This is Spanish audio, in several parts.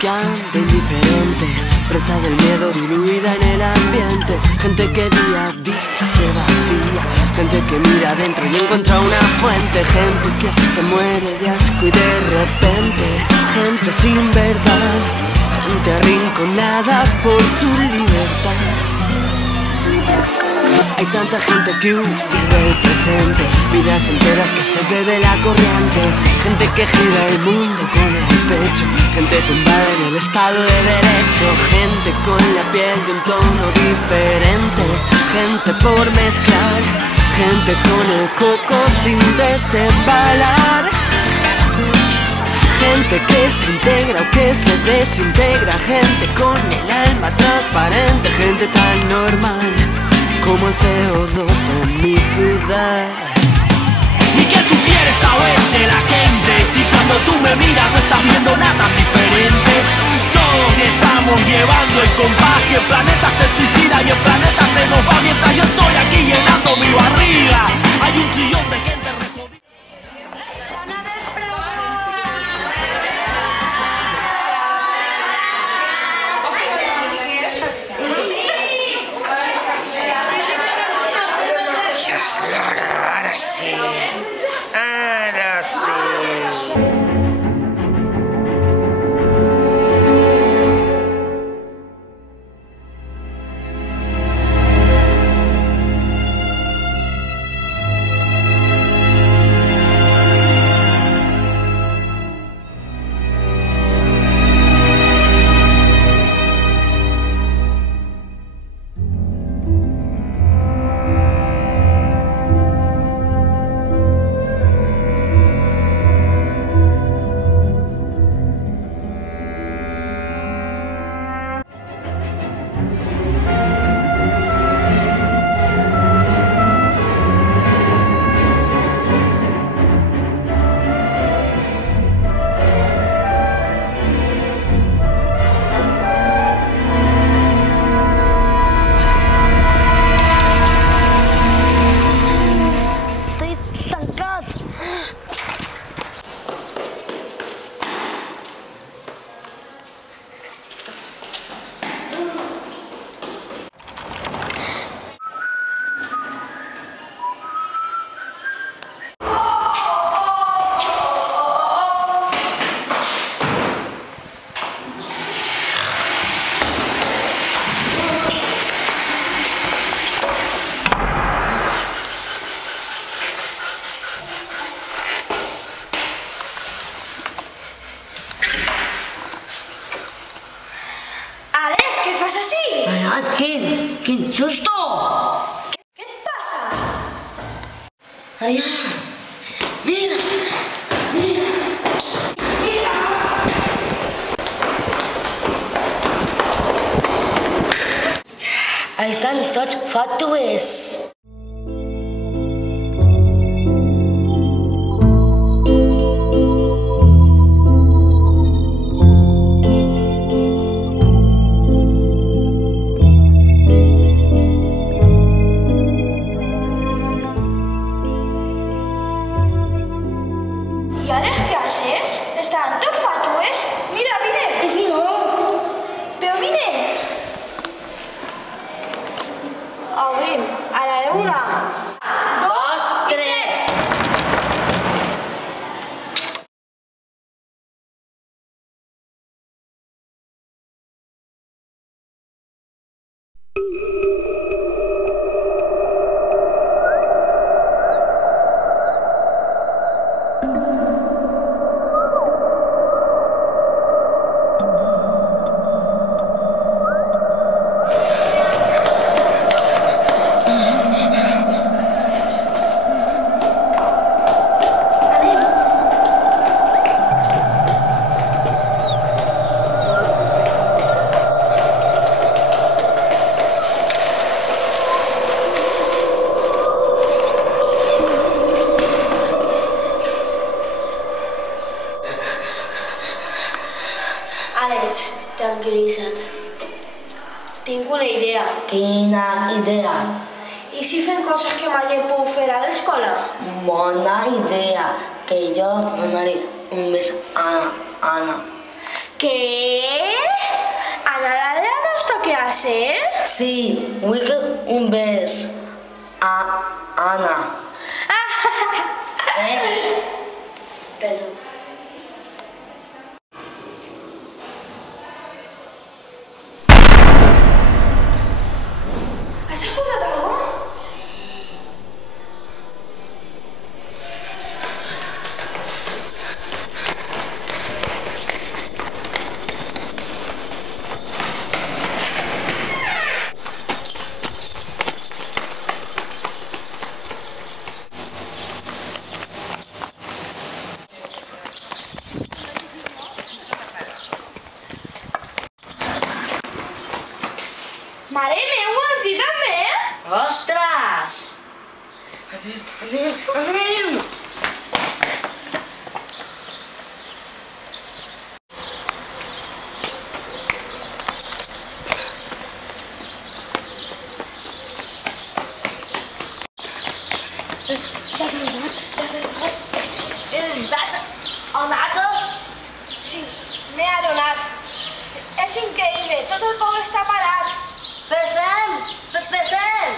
que anda indiferente, presa del miedo diluida en el ambiente. Gente que día a día se vacía, gente que mira adentro y encuentra una fuente. Gente que se muere de asco y de repente, gente sin verdad, gente arrinconada por su libertad. Hay tanta gente que huye del presente, vidas enteras que se bebe la corriente. Gente que gira el mundo con el pecho, gente tumbada en el Estado de Derecho. Gente con la piel de un tono diferente, gente por mezclar, gente con el coco sin desembalar. Gente que se integra o que se desintegra, gente con el alma transparente, gente tan normal como el CO2 en mi ciudad. ¿Y qué tú quieres saber de la gente? Si cuando tú me miras no estás viendo nada diferente. Todos estamos llevando el compás y el planeta se suicida y el planeta se nos va mientras yo estoy aquí llenando mi barriga. Hay un trillón de gente recodida. Ahora sí, ahora sí. ¡Qué susto! ¿Qué te pasa? Ariana, mira, mira, mira. Ahí están todos fatues. A la de una, dos, tres. Àlex, tranquil·litza't. Tinc una idea. Quina idea? I si fem coses que mai he pogut fer a l'escola? Bona idea, que jo donaré un bes a Anna. ¿Qué? ¿A nada de nos toque hacer? Sí, Wiki un beso a Ana. Perdón. ¿Has escuchado algo? Mare meva, sí també? Ostres! Anem! El nato? Sí, m'he adonat. És increïble, tot el poble està parat. Pesem! Pesem!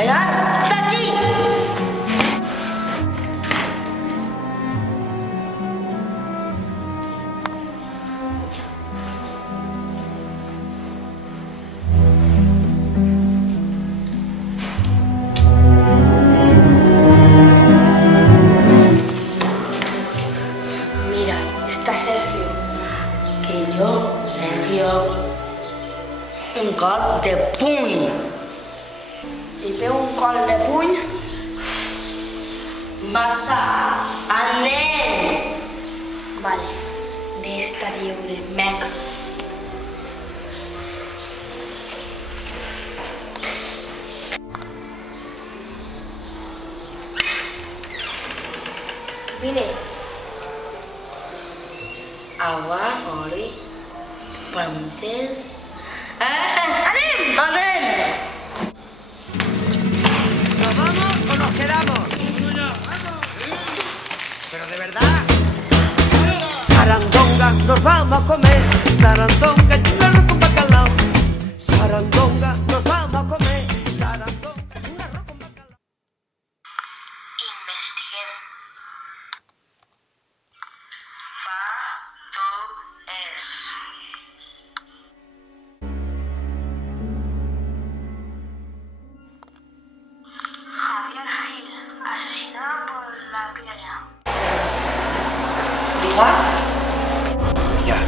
Allà, està aquí! Mira, està Sergio. Que jo, Sergio, un cop de puny. Li pego un col de puny. Massa, anem! Vale, d'esta lliure, mec. Vine. Agua, oli, preguntes... Anem! Anem! ¿Nos vamos o nos quedamos? Pero de verdad. Sarandonga, nos vamos a comer. Sarandonga, un arroz con bacalao. Sarandonga, nos vamos a comer. Sarandonga, un arroz con bacalao. Investiguem. Fa, tu, és. Javier Gil, asesinado por la piedra. Diga? Ya.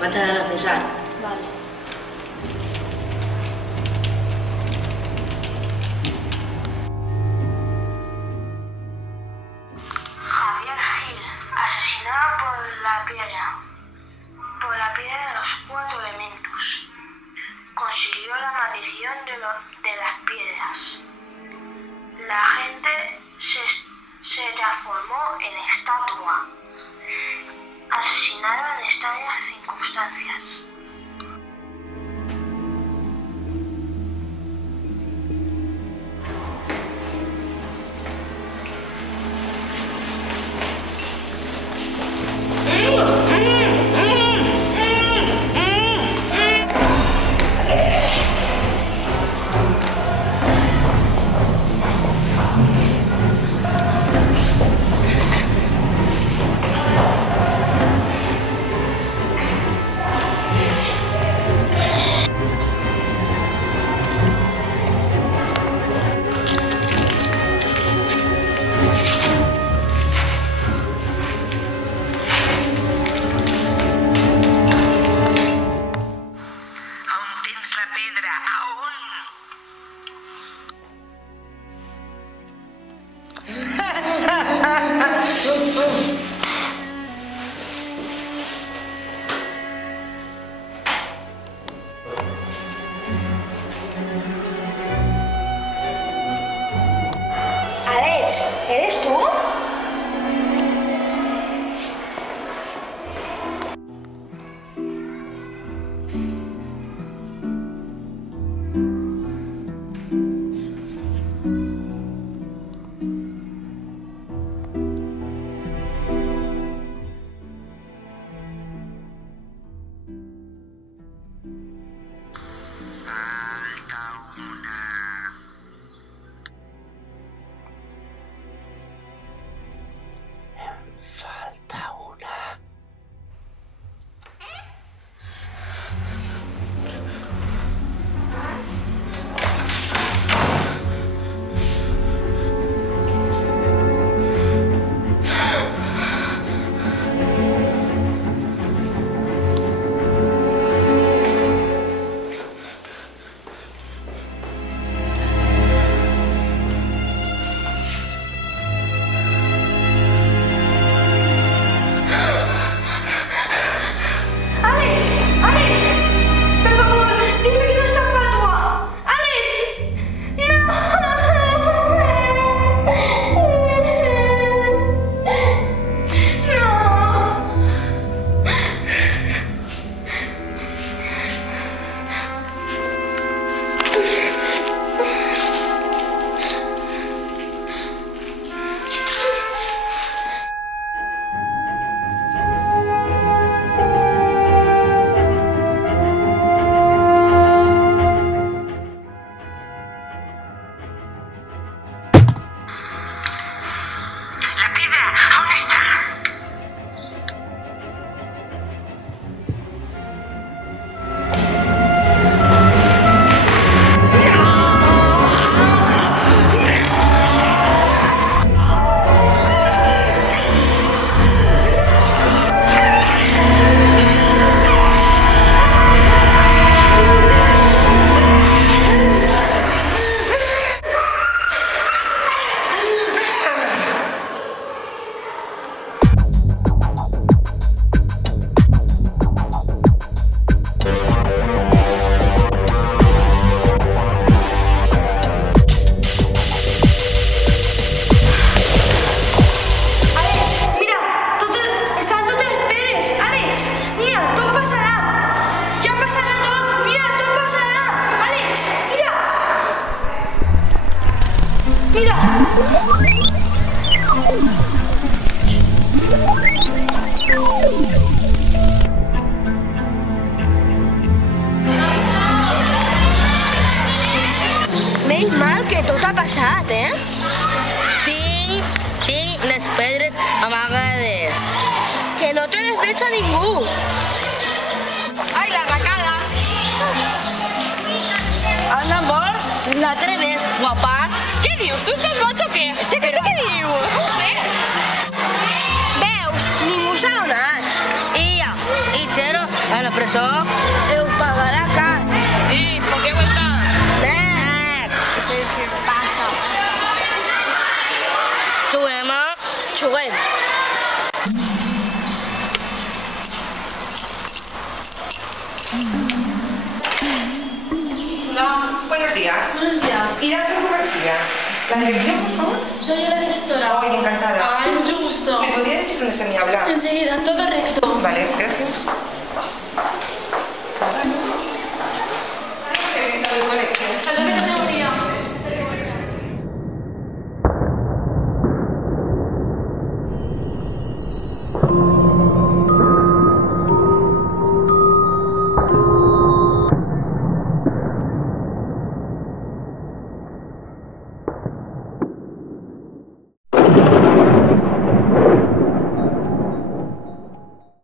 Vaig anar a pensar. Vale. Javier Gil, asesinado por la piedra. Alex, ¿eres tú? Falta una. Menys mal que tot ha passat, eh? Tinc les pedres amagades. Que no te les veig a ningú. Ai, la arracada. Anda, vols? La treves, guapa? Què dius? Tu estàs boig o què? Però què dius? No ho sé. Veus? Ningú s'ha donat. I Chero, a la presó. Ho pagarà car. ¿Por qué vuelta? Bec! Què passa? Juguem, Juguem. Hola, buenos días. Buenos días. Irato García. ¿La dirección, por favor? Soy yo la directora. Hoy encantada. Ay, mucho gusto. ¿Me podría decir dónde está mi habla? Enseguida, todo recto. Vale, gracias.